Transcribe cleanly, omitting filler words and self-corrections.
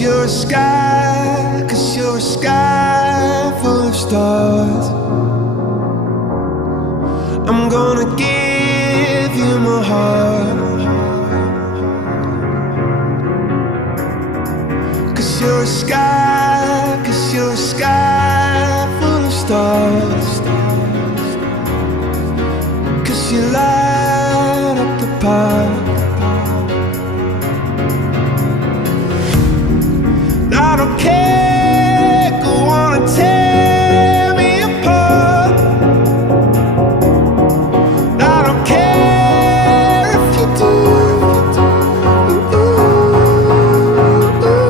you're a sky, 'cause you're a sky full of stars. I'm gonna give you my heart, 'cause you're a sky, 'cause you're a sky